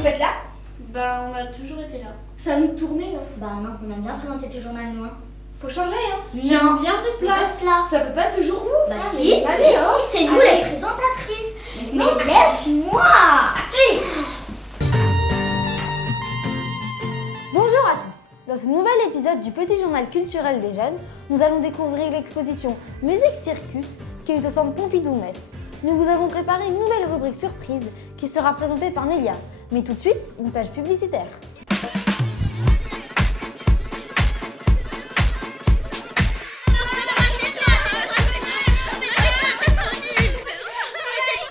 vous faites là? On a toujours été là. Ça nous tournait, hein. Bah non, on aime bien présenter le journal, nous. Faut changer, hein. Non. Bien cette place. Ça peut pas être toujours vous. Bah Allez, si, allez, hein. si, c'est nous Allez. les présentatrices. Mais laisse-moi. Bonjour à tous. Dans ce nouvel épisode du Petit Journal culturel des jeunes, nous allons découvrir l'exposition Musique Circus qui est au centre Pompidou-Metz. Nous vous avons préparé une nouvelle rubrique surprise qui sera présentée par Nélia. Mais tout de suite, une page publicitaire.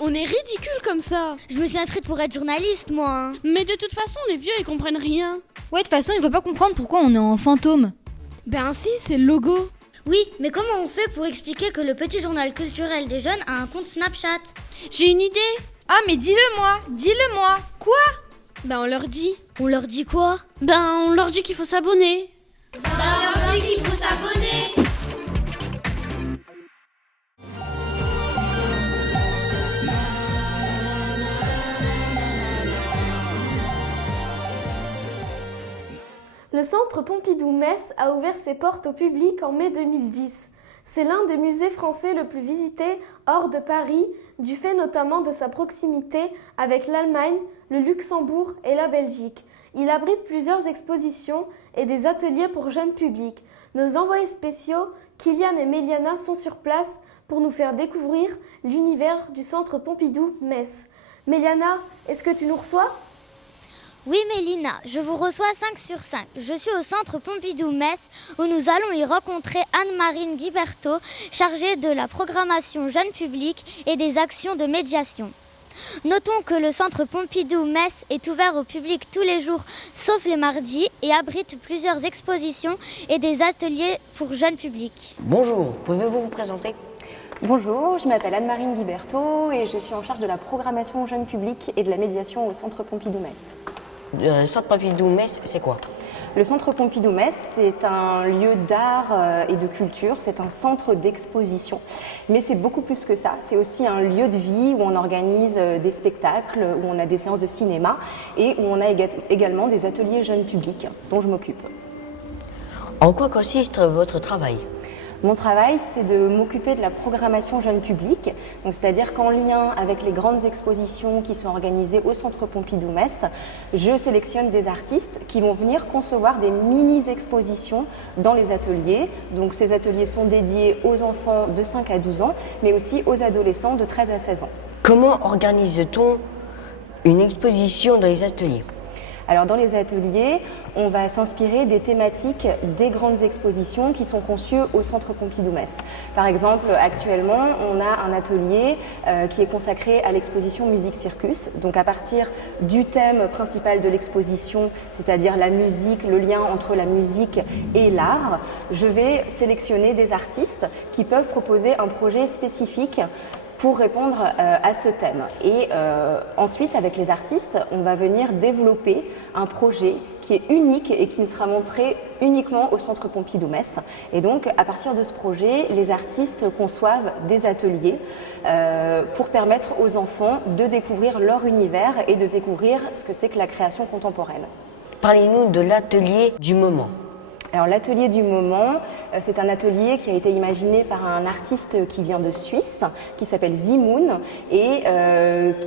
On est ridicule comme ça. Je me suis inscrite pour être journaliste, moi. Mais de toute façon, les vieux, ils comprennent rien. Ouais, de toute façon, il va pas comprendre pourquoi on est en fantôme. Ben si, c'est le logo. Oui, mais comment on fait pour expliquer que le Petit Journal culturel des jeunes a un compte Snapchat? J'ai une idée. Ah, mais dis-le moi. Quoi? Ben on leur dit. On leur dit quoi? Ben on leur dit qu'il faut s'abonner. Le centre Pompidou-Metz a ouvert ses portes au public en mai 2010. C'est l'un des musées français le plus visités hors de Paris, du fait notamment de sa proximité avec l'Allemagne, le Luxembourg et la Belgique. Il abrite plusieurs expositions et des ateliers pour jeunes publics. Nos envoyés spéciaux, Kylian et Méliana, sont sur place pour nous faire découvrir l'univers du centre Pompidou-Metz. Méliana, est-ce que tu nous reçois ? Oui, Mélina, je vous reçois 5 sur 5. Je suis au centre Pompidou-Metz où nous allons y rencontrer Anne-Marine Guiberto, chargée de la programmation jeune public et des actions de médiation. Notons que le centre Pompidou-Metz est ouvert au public tous les jours, sauf les mardis, et abrite plusieurs expositions et des ateliers pour jeunes publics. Bonjour, pouvez-vous vous présenter ? Bonjour, je m'appelle Anne-Marine Guiberto et je suis en charge de la programmation jeune public et de la médiation au centre Pompidou-Metz. Le centre Pompidou-Metz, c'est quoi ? Le centre Pompidou-Metz, c'est un lieu d'art et de culture, c'est un centre d'exposition. Mais c'est beaucoup plus que ça, c'est aussi un lieu de vie où on organise des spectacles, où on a des séances de cinéma et où on a également des ateliers jeunes publics dont je m'occupe. En quoi consiste votre travail ? Mon travail, c'est de m'occuper de la programmation jeune public, donc c'est-à-dire qu'en lien avec les grandes expositions qui sont organisées au centre Pompidou-Metz, je sélectionne des artistes qui vont venir concevoir des mini-expositions dans les ateliers. Donc ces ateliers sont dédiés aux enfants de 5 à 12 ans, mais aussi aux adolescents de 13 à 16 ans. Comment organise-t-on une exposition dans les ateliers ? Alors dans les ateliers, on va s'inspirer des thématiques des grandes expositions qui sont conçues au centre Pompidou-Metz. Par exemple, actuellement, on a un atelier qui est consacré à l'exposition Musique Circus. Donc à partir du thème principal de l'exposition, c'est-à-dire la musique, le lien entre la musique et l'art, je vais sélectionner des artistes qui peuvent proposer un projet spécifique pour répondre à ce thème. Et ensuite, avec les artistes, on va venir développer un projet qui est unique et qui sera montré uniquement au centre Pompidou-Metz. Et donc, à partir de ce projet, les artistes conçoivent des ateliers pour permettre aux enfants de découvrir leur univers et de découvrir ce que c'est que la création contemporaine. Parlez-nous de l'atelier du moment. Alors l'atelier du moment, c'est un atelier qui a été imaginé par un artiste qui vient de Suisse, qui s'appelle Zimoun et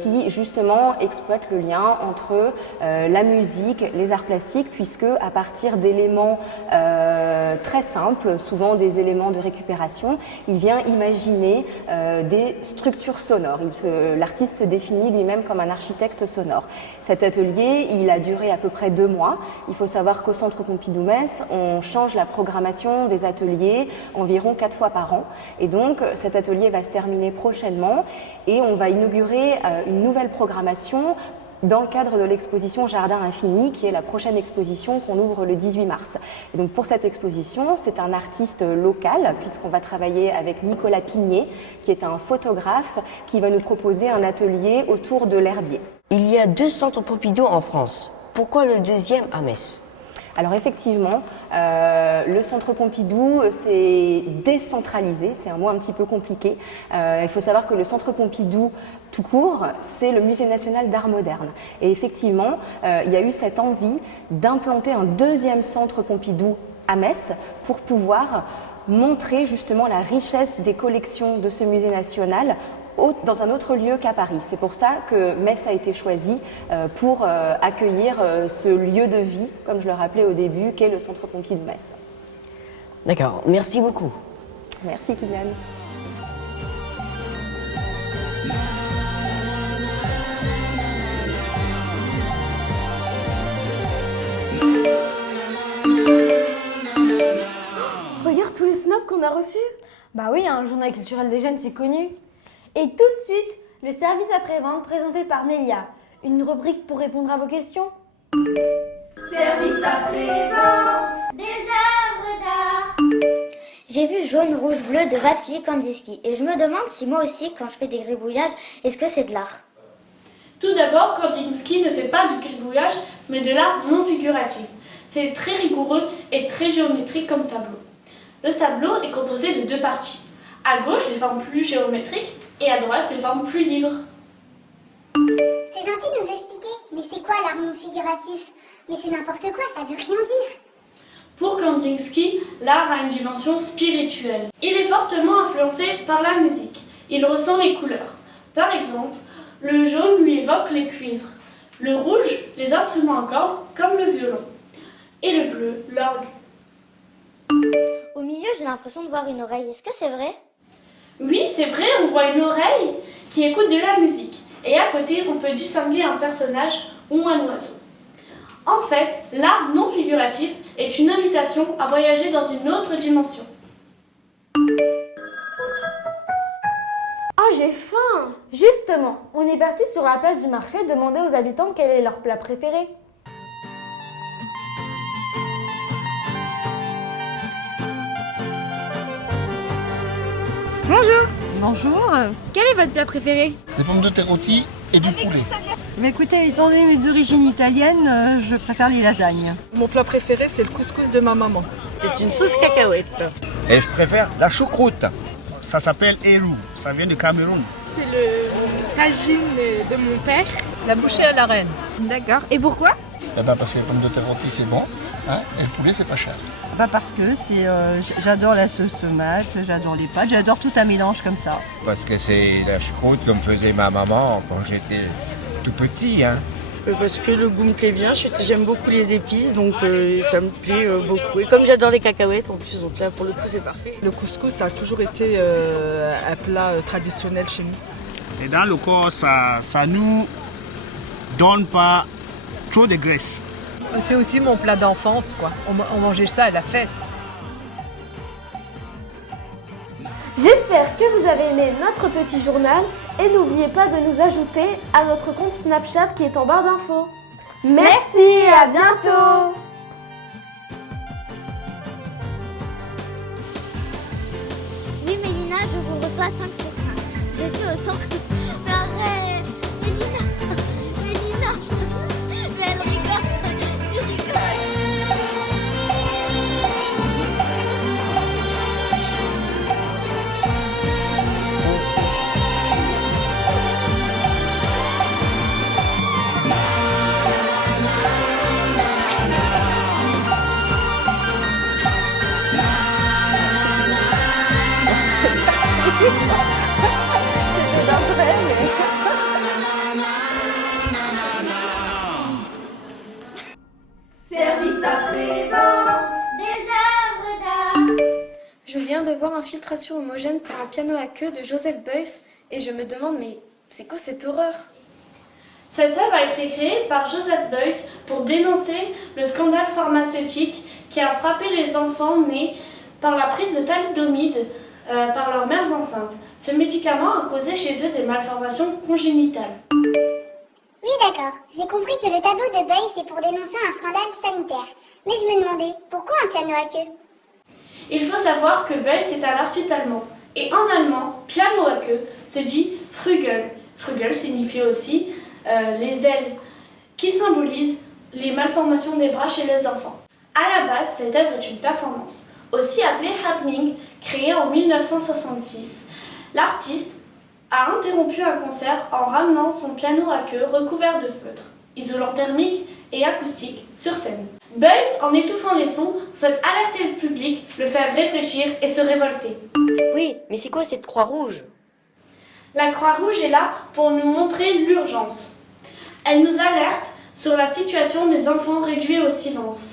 qui justement exploite le lien entre la musique, les arts plastiques, puisque à partir d'éléments très simples, souvent des éléments de récupération, il vient imaginer des structures sonores. L'artiste se définit lui-même comme un architecte sonore. Cet atelier, il a duré à peu près 2 mois. Il faut savoir qu'au centre Pompidou-Metz, on change la programmation des ateliers environ 4 fois par an. Et donc, cet atelier va se terminer prochainement et on va inaugurer une nouvelle programmation dans le cadre de l'exposition Jardin Infini, qui est la prochaine exposition qu'on ouvre le 18 mars. Et donc pour cette exposition, c'est un artiste local, puisqu'on va travailler avec Nicolas Pigné, qui est un photographe, qui va nous proposer un atelier autour de l'herbier. Il y a 2 centres Pompidou en France. Pourquoi le deuxième à Metz ? Alors effectivement, le centre Pompidou, c'est décentralisé, c'est un mot un petit peu compliqué. Il faut savoir que le centre Pompidou tout court, c'est le Musée national d'art moderne. Et effectivement, il y a eu cette envie d'implanter un deuxième centre Pompidou à Metz pour pouvoir montrer justement la richesse des collections de ce musée national dans un autre lieu qu'à Paris. C'est pour ça que Metz a été choisi pour accueillir ce lieu de vie, comme je le rappelais au début, qu'est le centre Pompidou Metz. D'accord, merci beaucoup. Merci Kylian. Regarde tous les snobs qu'on a reçus. Bah oui, le journal culturel des jeunes, c'est connu. Et tout de suite, le service après-vente présenté par Nelia. Une rubrique pour répondre à vos questions. Service après-vente. Des œuvres d'art. J'ai vu jaune, rouge, bleu de Vassili Kandinsky et je me demande si moi aussi, quand je fais des gribouillages, est-ce que c'est de l'art? Tout d'abord, Kandinsky ne fait pas du gribouillage, mais de l'art non figuratif. C'est très rigoureux et très géométrique comme tableau. Le tableau est composé de deux parties. À gauche, les formes plus géométriques et à droite, les formes plus libres. C'est gentil de nous expliquer, mais c'est quoi l'art non figuratif? Mais c'est n'importe quoi, ça veut rien dire. Pour Kandinsky, l'art a une dimension spirituelle. Il est fortement influencé par la musique. Il ressent les couleurs. Par exemple, le jaune lui évoque les cuivres. Le rouge, les instruments à cordes, comme le violon. Et le bleu, l'orgue. Au milieu, j'ai l'impression de voir une oreille. Est-ce que c'est vrai? Oui, c'est vrai, on voit une oreille qui écoute de la musique. Et à côté, on peut distinguer un personnage ou un oiseau. En fait, l'art non figuratif est une invitation à voyager dans une autre dimension. Oh, j'ai faim. Justement, on est parti sur la place du marché demander aux habitants quel est leur plat préféré. Bonjour. Bonjour. Quel est votre plat préféré? Des pommes de terre rôties et du poulet. Mais écoutez, étant donné mes origines italiennes, je préfère les lasagnes. Mon plat préféré, c'est le couscous de ma maman. C'est une sauce cacahuète. Et je préfère la choucroute. Ça s'appelle Eru, ça vient du Cameroun. C'est le tagine de mon père. La bouchée à la reine. D'accord. Et pourquoi? Parce que les pommes de terre rôties, c'est bon. Et le poulet, c'est pas cher. Parce que j'adore la sauce tomate, j'adore les pâtes, j'adore tout un mélange comme ça. Parce que c'est la choucroute comme faisait ma maman quand j'étais tout petit. Parce que le goût me plaît bien, j'aime beaucoup les épices, donc ça me plaît beaucoup. Et comme j'adore les cacahuètes en plus, donc là pour le coup c'est parfait. Le couscous, ça a toujours été un plat traditionnel chez nous. Et dans le corps, ça nous donne pas trop de graisse. C'est aussi mon plat d'enfance, quoi. On mangeait ça à la fête. J'espère que vous avez aimé notre petit journal et n'oubliez pas de nous ajouter à notre compte Snapchat qui est en barre d'infos. Merci et à bientôt. Oui, Mélina, je vous reçois 5 sur 5. Je suis au centre. Mais arrête, Mélina, Mélina, mais elle rigole, tu rigoles. Service après-vente. Des œuvres d'art. Je viens de voir Infiltration homogène pour un piano à queue de Joseph Beuys et je me demande mais c'est quoi cette horreur? Cette œuvre a été créée par Joseph Beuys pour dénoncer le scandale pharmaceutique qui a frappé les enfants nés par la prise de thalidomide par leurs mères enceintes. Ce médicament a causé chez eux des malformations congénitales. Oui, d'accord. J'ai compris que le tableau de Beuys c'est pour dénoncer un scandale sanitaire. Mais je me demandais, pourquoi un piano à queue? Il faut savoir que Beuys est un artiste allemand. Et en allemand, piano à queue se dit Flügel. Flügel signifie aussi les ailes, qui symbolisent les malformations des bras chez les enfants. À la base, cette œuvre est une performance, aussi appelée happening, créée en 1966. L'artiste a interrompu un concert en ramenant son piano à queue recouvert de feutre, isolant thermique et acoustique sur scène. Beuys, en étouffant les sons, souhaite alerter le public, le faire réfléchir et se révolter. Oui, mais c'est quoi cette croix rouge? La Croix-Rouge est là pour nous montrer l'urgence. Elle nous alerte sur la situation des enfants réduits au silence.